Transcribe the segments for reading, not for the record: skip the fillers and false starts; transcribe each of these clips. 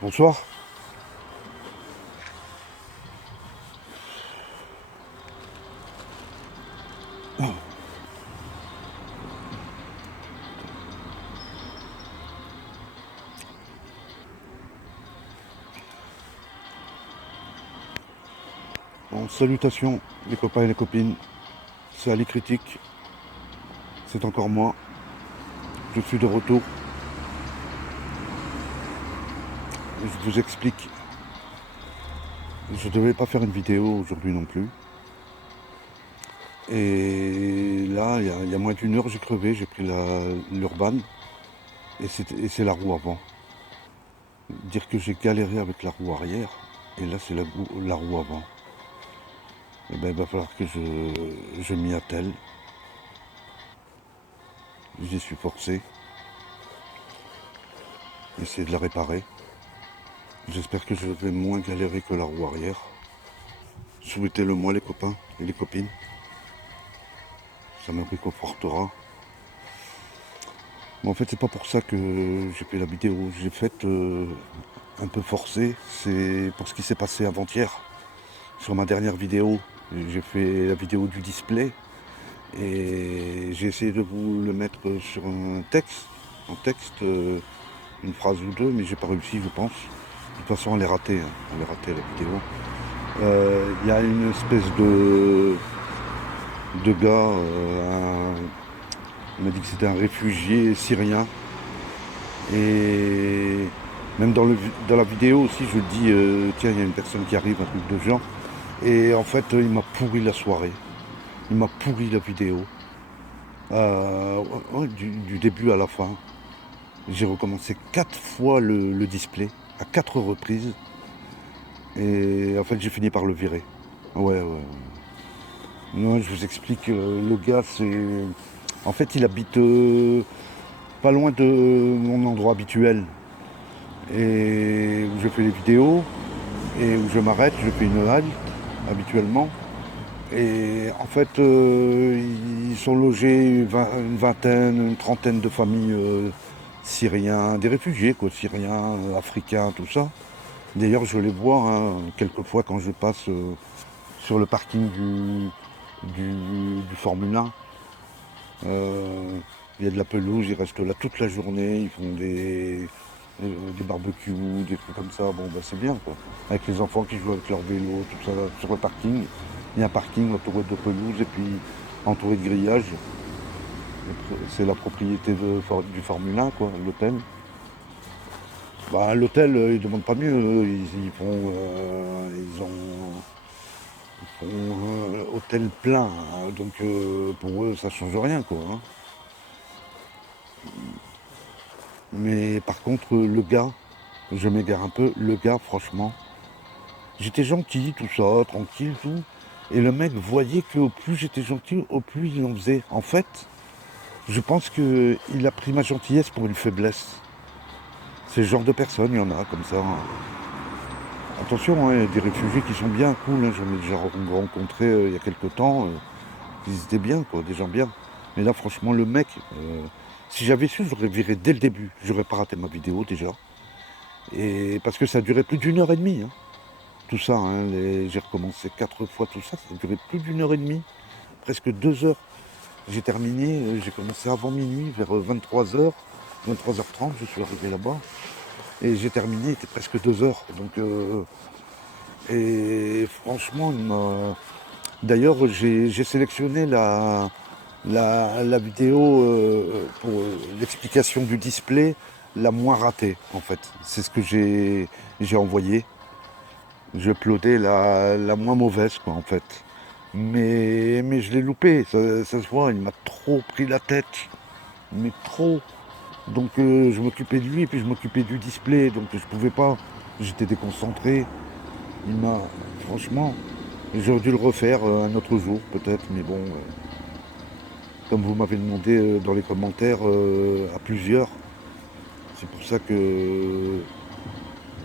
Bonsoir. Bon, salutations les copains et les copines. C'est Ali Critique. C'est encore moi. Je suis de retour. Je vous explique. Je devais pas faire une vidéo aujourd'hui non plus. Et là, il y a moins d'une heure, j'ai crevé. J'ai pris l'Urban. Et c'est la roue avant. Dire que j'ai galéré avec la roue arrière. Et là, c'est la roue avant. Et ben, il va falloir que je m'y attelle. J'y suis forcé. Essayer de la réparer. J'espère que je vais moins galérer que la roue arrière. Souhaitez-le moi les copains et les copines. Ça me réconfortera. Mais en fait c'est pas pour ça que j'ai fait la vidéo. J'ai fait un peu forcé. C'est pour ce qui s'est passé avant-hier. Sur ma dernière vidéo, j'ai fait la vidéo du display. Et j'ai essayé de vous le mettre sur un texte. En texte, une phrase ou deux, mais j'ai pas réussi je pense. De toute façon elle est ratée, hein. Elle est ratée la vidéo. Il y a une espèce de gars, il m'a dit que c'était un réfugié syrien. Et même dans la vidéo aussi, je dis, tiens, il y a une personne qui arrive, un truc de genre. Et en fait, il m'a pourri la soirée. Il m'a pourri la vidéo. Ouais, du début à la fin. J'ai recommencé 4 fois le display, à 4 reprises. Et en fait, j'ai fini par le virer. Ouais, ouais. Non, je vous explique, le gars, c'est... En fait, il habite pas loin de mon endroit habituel. Et où je fais les vidéos, et où je m'arrête, je fais une halle, habituellement. Et en fait, ils sont logés une vingtaine, une trentaine de familles syriens, des réfugiés, quoi, syriens, africains, tout ça. D'ailleurs, je les vois, hein, quelquefois quand je passe sur le parking du Formule 1. Il y a de la pelouse, ils restent là toute la journée, ils font des barbecues, des trucs comme ça. Bon, bah, c'est bien, quoi. Avec les enfants qui jouent avec leur vélo, tout ça, sur le parking. Il y a un parking entouré de pelouse et puis entouré de grillage. C'est la propriété du Formule 1, quoi, l'hôtel. Bah, l'hôtel, ils ne demandent pas mieux. Ils font, hôtel plein, hein. Donc pour eux, ça change rien, quoi, hein. Mais par contre, le gars, je m'égare un peu, le gars, franchement, j'étais gentil, tout ça, tranquille, tout. Et le mec voyait que au plus j'étais gentil, au plus il en faisait. En fait, je pense qu'il a pris ma gentillesse pour une faiblesse. C'est le genre de personne, il y en a comme ça, hein. Attention, hein, il y a des réfugiés qui sont bien cool, hein. J'en ai déjà rencontré il y a quelques temps. Ils étaient bien, quoi, des gens bien. Mais là, franchement, le mec, si j'avais su, j'aurais viré dès le début. J'aurais pas raté ma vidéo déjà. Et parce que ça a duré plus d'une heure et demie, hein. Tout ça, hein, j'ai recommencé 4 fois tout ça, ça a duré plus d'une heure et demie, presque 2 heures. J'ai terminé, j'ai commencé avant minuit, vers 23h, 23h30, je suis arrivé là-bas. Et j'ai terminé, il était presque 2 heures. Donc, et franchement, d'ailleurs, j'ai sélectionné la vidéo pour l'explication du display la moins ratée, en fait. C'est ce que j'ai envoyé. J'ai uploadé la moins mauvaise, quoi, en fait. Mais je l'ai loupé, ça se voit, il m'a trop pris la tête. Mais trop. Donc je m'occupais de lui, puis je m'occupais du display, donc je pouvais pas. J'étais déconcentré. Il m'a... Franchement, j'aurais dû le refaire un autre jour, peut-être, mais bon... comme vous m'avez demandé dans les commentaires à plusieurs, c'est pour ça que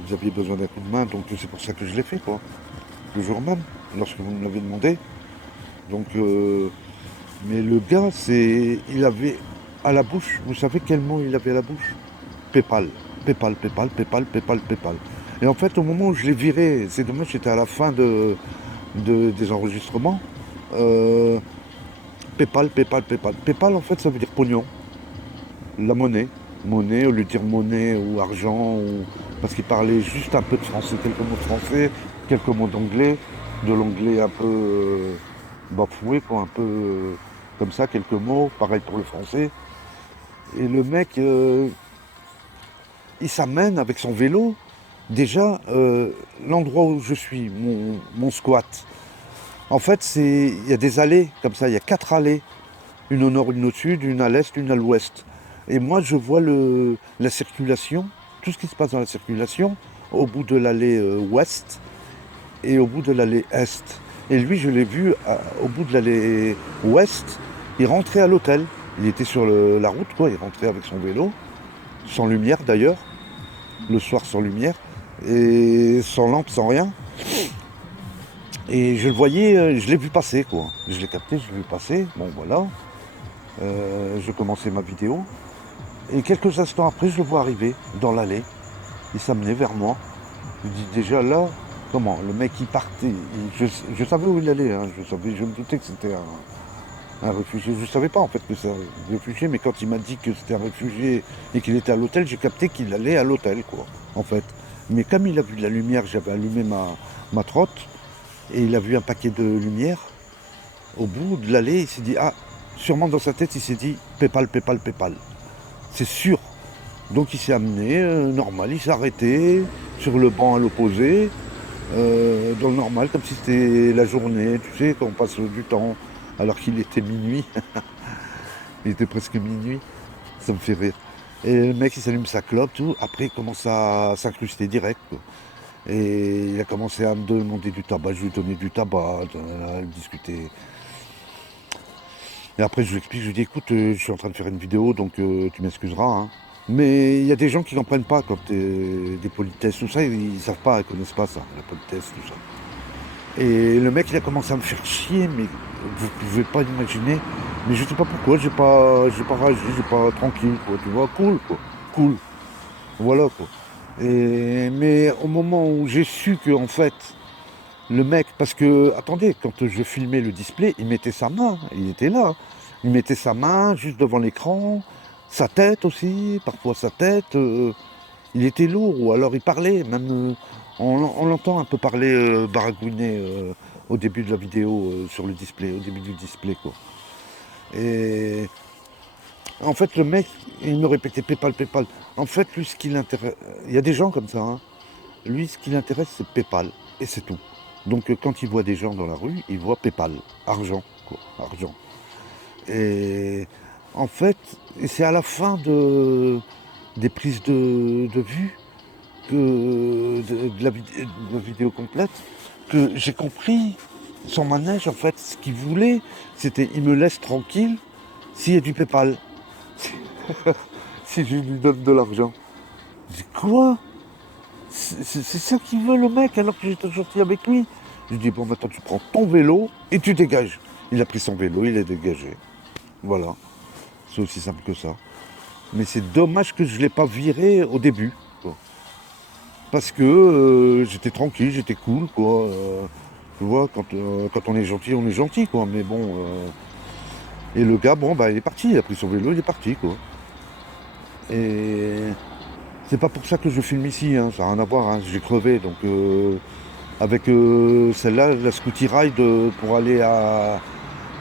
vous aviez besoin d'un coup de main, donc c'est pour ça que je l'ai fait, quoi. Le jour même, lorsque vous me l'avez demandé. Donc, mais le gars, il avait à la bouche, vous savez quel mot il avait à la bouche? PayPal. Paypal, Paypal, Paypal, Paypal, Paypal. Et en fait, au moment où je l'ai viré, c'est dommage, j'étais à la fin des enregistrements. euh, Paypal, Paypal, Paypal. Paypal, en fait, ça veut dire pognon, la monnaie. Monnaie, au lieu de dire monnaie ou argent, parce qu'il parlait juste un peu de français, quelques mots de français, quelques mots d'anglais, de l'anglais un peu bafoué, quoi, un peu comme ça, quelques mots, pareil pour le français. Et le mec, il s'amène avec son vélo. Déjà, l'endroit où je suis, mon squat, en fait, il y a des allées comme ça, il y a 4 allées. Une au nord, une au sud, une à l'est, une à l'ouest. Et moi, je vois la circulation, tout ce qui se passe dans la circulation, au bout de l'allée ouest et au bout de l'allée est. Et lui, je l'ai vu au bout de l'allée ouest, il rentrait à l'hôtel. Il était sur la route, quoi, il rentrait avec son vélo, sans lumière d'ailleurs, le soir sans lumière, et sans lampe, sans rien. Et je le voyais, je l'ai vu passer, quoi. Je l'ai capté, je l'ai vu passer, bon voilà. Je commençais ma vidéo. Et quelques instants après, je le vois arriver dans l'allée. Il s'amenait vers moi. Je dis déjà là, comment? Le mec il partait. Je savais où il allait, hein. Je me doutais que c'était un réfugié. Je ne savais pas en fait que c'était un réfugié, mais quand il m'a dit que c'était un réfugié et qu'il était à l'hôtel, j'ai capté qu'il allait à l'hôtel, quoi, en fait. Mais comme il a vu de la lumière, j'avais allumé ma trotte, et il a vu un paquet de lumière. Au bout de l'allée, il s'est dit, ah, sûrement dans sa tête, il s'est dit, Paypal, Paypal, Paypal. C'est sûr. Donc il s'est amené, normal, il s'est arrêté sur le banc à l'opposé, dans le normal, comme si c'était la journée, tu sais, quand on passe du temps, alors qu'il était minuit. Il était presque minuit, ça me fait rire. Et le mec il s'allume sa clope, tout, après il commence à s'incruster direct, quoi. Et il a commencé à me demander du tabac, je lui donnais du tabac, à discuter. Et après, je lui explique, je lui dis, écoute, je suis en train de faire une vidéo, donc tu m'excuseras, hein. Mais il y a des gens qui ne comprennent pas quand des politesses, tout ça, ils ne savent pas, ils ne connaissent pas ça, la politesse, tout ça. Et le mec, il a commencé à me faire chier, mais vous ne pouvez pas imaginer. Mais je ne sais pas pourquoi, j'ai pas réagi, j'ai pas tranquille, quoi, tu vois, cool, quoi, cool. Voilà, quoi. Mais au moment où j'ai su que, en fait, le mec, parce que, attendez, quand je filmais le display, il mettait sa main, il était là. Il mettait sa main juste devant l'écran, sa tête aussi, parfois sa tête. Il était lourd, ou alors il parlait, même, on l'entend un peu parler, baragouiner au début de la vidéo, sur le display, au début du display, quoi. Et en fait, le mec, il me répétait Paypal, Paypal. En fait, lui, ce qui l'intéresse, il y a des gens comme ça, hein. Lui, ce qui l'intéresse, c'est Paypal, et c'est tout. Donc quand il voit des gens dans la rue, il voit Paypal, argent, quoi, argent. Et en fait, c'est à la fin des prises de vue, de la vidéo complète, que j'ai compris son manège, en fait, ce qu'il voulait, c'était il me laisse tranquille s'il y a du Paypal, si je lui donne de l'argent. Je dis quoi? C'est ça qu'il veut le mec alors que j'étais sorti avec lui. Je lui dis bon maintenant tu prends ton vélo et tu dégages. Il a pris son vélo, il est dégagé. Voilà. C'est aussi simple que ça. Mais c'est dommage que je ne l'ai pas viré au début, quoi. Parce que j'étais tranquille, j'étais cool, quoi. Tu vois, quand on est gentil, quoi. Mais bon. Et le gars, bon bah il est parti, il a pris son vélo, il est parti, quoi. Et c'est pas pour ça que je filme ici, hein, ça n'a rien à voir, hein, j'ai crevé, donc avec celle-là, la Scooty Ride pour aller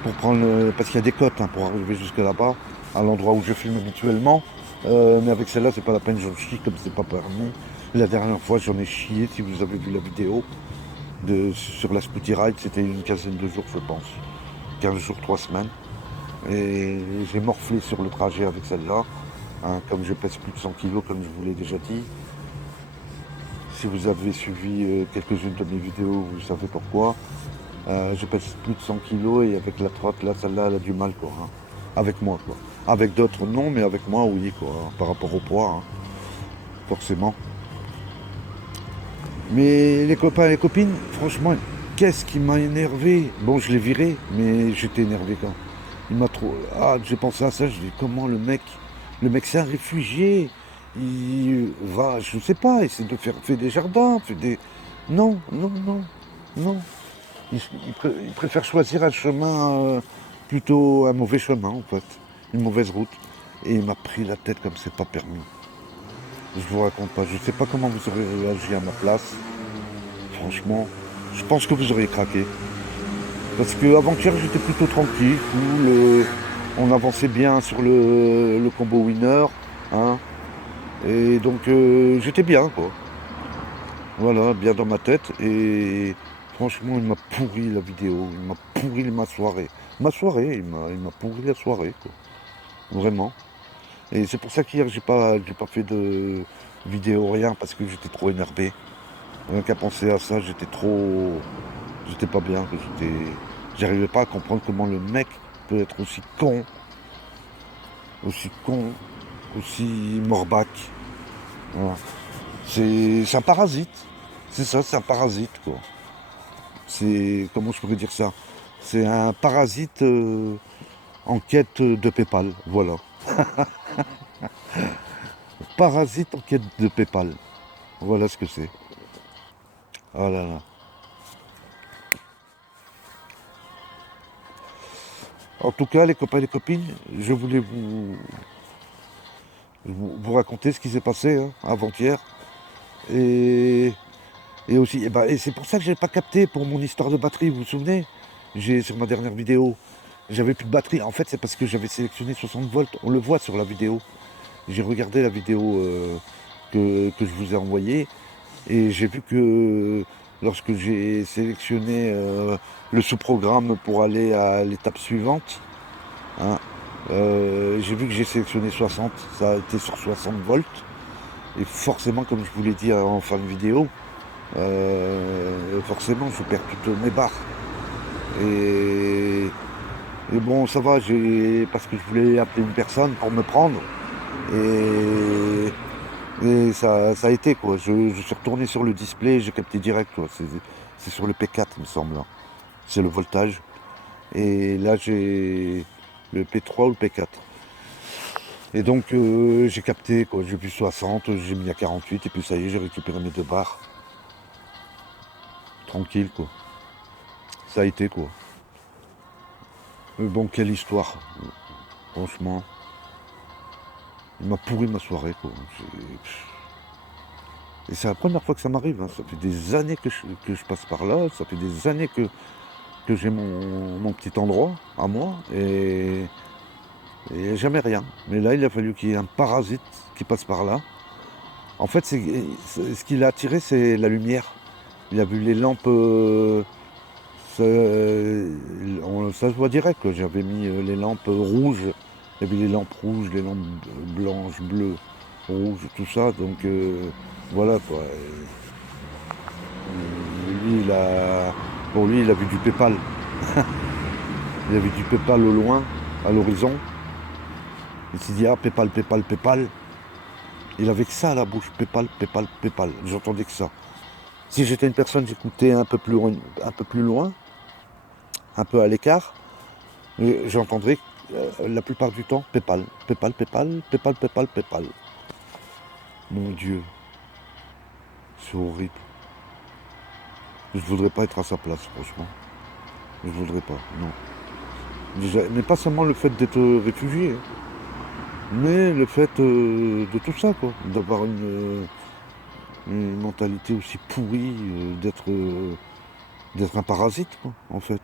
pour prendre, parce qu'il y a des côtes, hein, pour arriver jusque là-bas, à l'endroit où je filme habituellement, mais avec celle-là, c'est pas la peine, j'en chie comme c'est pas permis. La dernière fois, j'en ai chié, si vous avez vu la vidéo, sur la Scooty Ride, c'était une quinzaine de jours, je pense, 15 jours, 3 semaines, et j'ai morflé sur le trajet avec celle-là. Hein, comme je pèse plus de 100 kilos, comme je vous l'ai déjà dit. Si vous avez suivi quelques-unes de mes vidéos, vous savez pourquoi. Je pèse plus de 100 kilos et avec la trotte, là, celle-là, elle a du mal, quoi. Hein. Avec moi, quoi. Avec d'autres, non, mais avec moi, oui, quoi. Hein, par rapport au poids, hein, forcément. Mais les copains et les copines, franchement, qu'est-ce qui m'a énervé? Bon, je l'ai viré, mais j'étais énervé quand. Il m'a trop... Ah, j'ai pensé à ça, je dis, comment le mec, c'est un réfugié. il va, je sais pas, essayer de faire des jardins, faire des... Non, non, non, non. Il préfère choisir un chemin, plutôt un mauvais chemin en fait, une mauvaise route. Et il m'a pris la tête comme c'est pas permis. Je vous raconte pas, je sais pas comment vous aurez réagi à ma place. Franchement, je pense que vous auriez craqué. Parce que avant-hier j'étais plutôt tranquille, cool, on avançait bien sur le combo winner, hein. Et donc j'étais bien quoi. Voilà, bien dans ma tête. Et franchement, il m'a pourri la vidéo. Il m'a pourri ma soirée. Ma soirée, il m'a pourri la soirée, quoi. Vraiment. Et c'est pour ça qu'hier, j'ai pas fait de vidéo, rien, parce que j'étais trop énervé. Rien qu'à penser à ça, j'étais pas bien. J'arrivais pas à comprendre comment le mec peut être aussi con, aussi morbac. Voilà. C'est un parasite. C'est ça, c'est un parasite, quoi. C'est, comment je pourrais dire ça? C'est un parasite en quête de PayPal. Voilà. Parasite en quête de PayPal. Voilà ce que c'est. Oh là là. En tout cas, les copains et les copines, je voulais vous raconter ce qui s'est passé, hein, avant-hier. Et, et aussi, et c'est pour ça que j'ai pas capté pour mon histoire de batterie, vous vous souvenez? J'ai sur ma dernière vidéo, j'avais plus de batterie. En fait, c'est parce que j'avais sélectionné 60 volts. On le voit sur la vidéo. J'ai regardé la vidéo que je vous ai envoyée et j'ai vu que lorsque j'ai sélectionné le sous-programme pour aller à l'étape suivante, hein, j'ai vu que j'ai sélectionné 60, ça a été sur 60 volts. Et forcément, comme je vous l'ai dit en fin de vidéo, forcément je perds toutes mes barres. Et, et bon, ça va, parce que je voulais appeler une personne pour me prendre. Et Et ça a été quoi. Je suis retourné sur le display, j'ai capté direct quoi. C'est sur le P4 il me semble, hein. C'est le voltage. Et là j'ai le P3 ou le P4. Et donc j'ai capté quoi. J'ai vu 60, j'ai mis à 48 et puis ça y est, j'ai récupéré mes deux barres. Tranquille quoi. Ça a été quoi. Mais bon, quelle histoire. Franchement, il m'a pourri ma soirée quoi. Et c'est la première fois que ça m'arrive, hein. Ça fait des années que je passe par là. Ça fait des années que j'ai mon petit endroit à moi et jamais rien. Mais là, il a fallu qu'il y ait un parasite qui passe par là. En fait, ce qui l'a attiré, c'est la lumière. Il a vu les lampes, ça, ça se voit direct, quoi. J'avais mis les lampes rouges. Il y avait les lampes rouges, les lampes blanches, bleues, rouges, tout ça. Donc voilà quoi. Pour lui, il a vu du PayPal. Il a vu du PayPal au loin, à l'horizon. Il s'est dit, ah, PayPal, PayPal, PayPal. Il avait que ça à la bouche, PayPal, PayPal, PayPal. J'entendais que ça. Si j'étais une personne, j'écoutais un peu plus loin, un peu à l'écart, et j'entendrais la plupart du temps PayPal, PayPal, PayPal, PayPal, PayPal, PayPal. Mon Dieu, c'est horrible. Je voudrais pas être à sa place, franchement. Je voudrais pas, non. Mais pas seulement le fait d'être réfugié, hein, mais le fait de tout ça, quoi. D'avoir une mentalité aussi pourrie, d'être un parasite, quoi, en fait.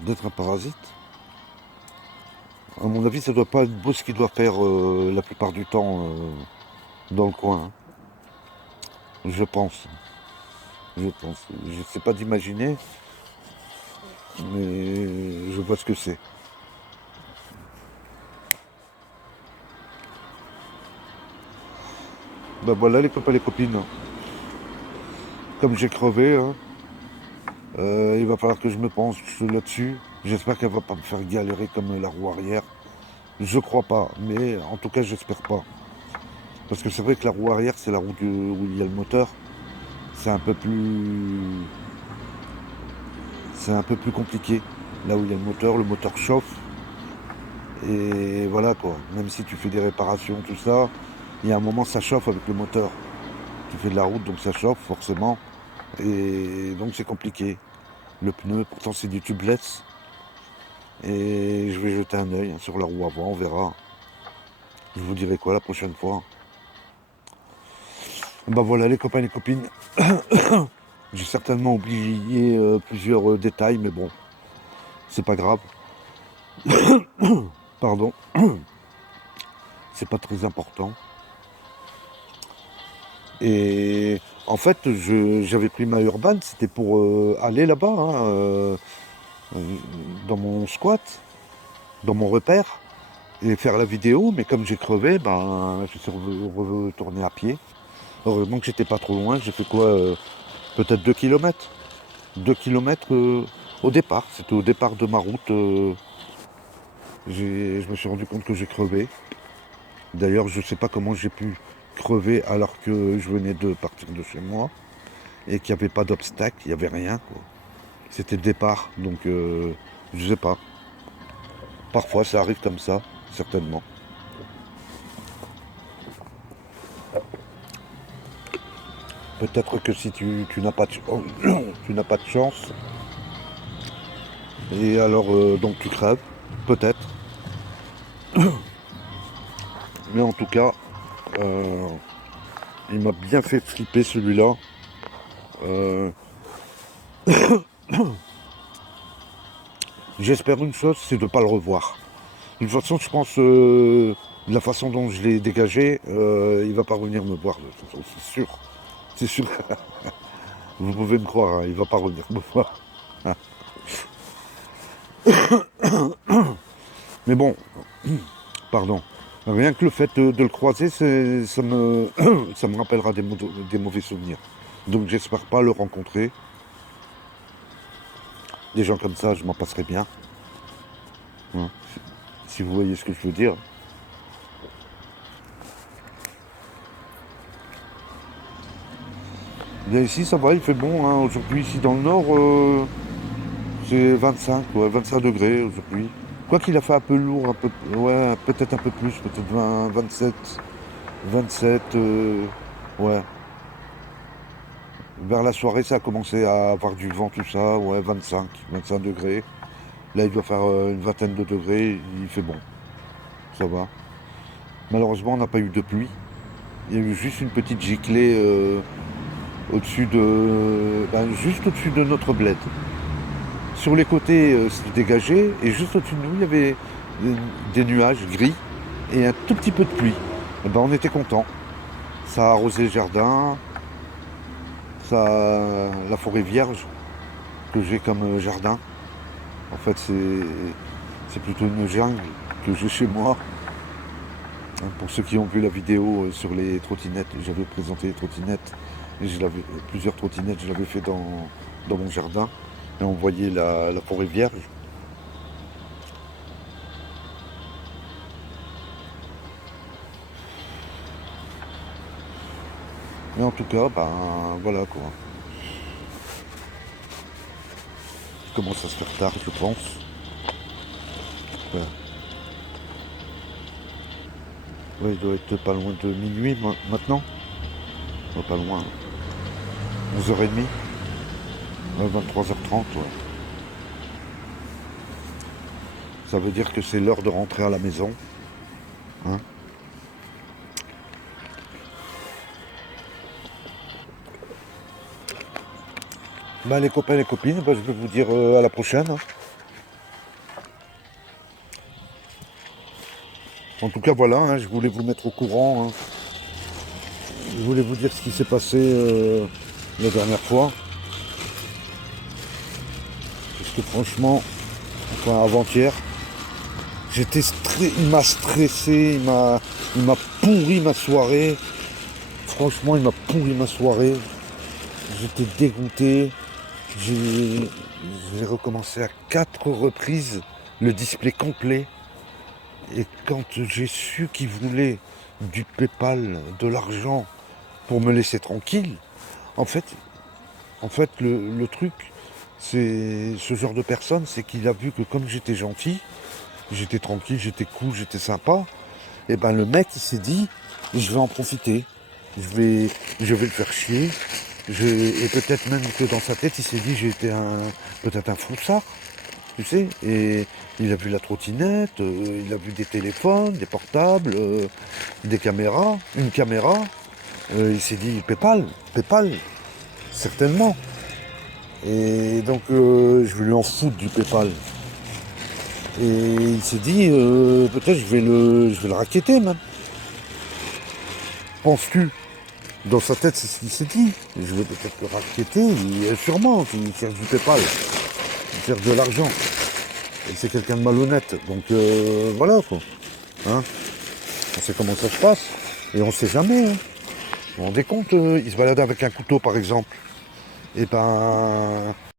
D'être un parasite. À mon avis, ça doit pas être beau ce qu'il doit faire la plupart du temps dans le coin, hein. Je pense. Je pense. Je sais pas d'imaginer, mais je vois ce que c'est. Ben voilà les copains, les copines. Comme j'ai crevé, hein, il va falloir que je me penche là-dessus. J'espère qu'elle va pas me faire galérer comme la roue arrière. Je crois pas, mais en tout cas j'espère pas. Parce que c'est vrai que la roue arrière, c'est la roue où il y a le moteur. C'est un peu plus. C'est un peu plus compliqué. Là où il y a le moteur chauffe. Et voilà quoi. Même si tu fais des réparations, tout ça, Et à un moment, ça chauffe avec le moteur. Tu fais de la route, donc ça chauffe forcément. Et donc c'est compliqué. Le pneu, pourtant c'est du tubeless. Et je vais jeter un œil sur la roue avant, on verra. Je vous dirai quoi la prochaine fois. Bah voilà les copains et les copines. J'ai certainement oublié plusieurs détails, mais bon, c'est pas grave. Pardon, c'est pas très important. Et en fait, j'avais pris ma Urban, c'était pour aller là-bas, hein, dans mon squat, dans mon repère, et faire la vidéo, mais comme j'ai crevé, ben, je suis retourné à pied. Heureusement que j'étais pas trop loin, j'ai fait quoi, peut-être 2 kilomètres. 2 kilomètres au départ, c'était au départ de ma route. Je me suis rendu compte que j'ai crevé. D'ailleurs, je sais pas comment j'ai pu crever alors que je venais de partir de chez moi et qu'il n'y avait pas d'obstacle, il n'y avait rien, quoi. C'était le départ, donc je sais pas. Parfois ça arrive comme ça, certainement. Peut-être que si tu n'as pas de tu n'as pas de chance, et alors donc tu crèves, peut-être. Mais en tout cas, euh, il m'a bien fait flipper celui-là. Euh, J'espère une chose, c'est de ne pas le revoir. De toute façon, je pense, de la façon dont je l'ai dégagé, il va pas revenir me voir, de toute façon, c'est sûr. C'est sûr. Vous pouvez me croire, hein, il va pas revenir me voir. Mais bon, pardon. Rien que le fait de le croiser, ça me rappellera des mauvais souvenirs. Donc j'espère pas le rencontrer. Des gens comme ça, je m'en passerai bien. Hein, si vous voyez ce que je veux dire. Bien ici, ça va, il fait bon. Hein. Aujourd'hui, ici dans le nord, c'est 25, ouais, 25 degrés aujourd'hui. Quoi qu'il a fait un peu lourd, un peu, ouais, peut-être un peu plus, peut-être 20, 27, 27, ouais. Vers la soirée, ça a commencé à avoir du vent, tout ça, ouais, 25, 25 degrés. Là, il doit faire une vingtaine de degrés, il fait bon, ça va. Malheureusement, on n'a pas eu de pluie. Il y a eu juste une petite giclée au-dessus de, ben, juste au-dessus de notre bled. Sur les côtés, c'était dégagé, et juste au-dessus de nous, il y avait des nuages gris et un tout petit peu de pluie. Et ben, on était contents. Ça a arrosé le jardin, la forêt vierge que j'ai comme jardin. En fait, c'est plutôt une jungle que j'ai chez moi. Pour ceux qui ont vu la vidéo sur les trottinettes, j'avais présenté les trottinettes. Et plusieurs trottinettes, je l'avais fait dans mon jardin. Et on voyait la forêt vierge. Mais en tout cas, ben voilà quoi. Il commence à se faire tard, je pense. Voilà. Ouais, il doit être pas loin de minuit maintenant. Pas loin. 11h30. 23h30, ouais. Ça veut dire que c'est l'heure de rentrer à la maison. Hein. Bah, les copains et les copines, bah, je vais vous dire à la prochaine. Hein. En tout cas, voilà, hein, je voulais vous mettre au courant. Hein. Je voulais vous dire ce qui s'est passé la dernière fois. Parce que franchement, enfin avant-hier, il m'a stressé, il m'a pourri ma soirée. Franchement, il m'a pourri ma soirée. J'étais dégoûté. J'ai recommencé à 4 reprises le display complet. Et quand j'ai su qu'il voulait du PayPal, de l'argent pour me laisser tranquille, en fait, le truc, c'est ce genre de personne, c'est qu'il a vu que comme j'étais gentil, j'étais tranquille, j'étais cool, j'étais sympa, et ben le mec il s'est dit, et je vais en profiter. Je vais le faire chier. Et peut-être même que dans sa tête, il s'est dit j'étais peut-être un froussard, tu sais. Et il a vu la trottinette, il a vu des téléphones, des portables, des caméras, une caméra. Il s'est dit PayPal, certainement. Et donc je vais lui en foutre du PayPal. Et il s'est dit peut-être je vais le racketter même. Penses-tu? Dans sa tête, c'est ce qu'il s'est dit. Je vais peut-être le racketter, sûrement, il cherche du PayPal, il cherche de l'argent. Et c'est quelqu'un de malhonnête. Donc voilà quoi. Hein, on sait comment ça se passe. Et on sait jamais. Hein. Vous vous rendez compte, il se balade avec un couteau par exemple. Et ben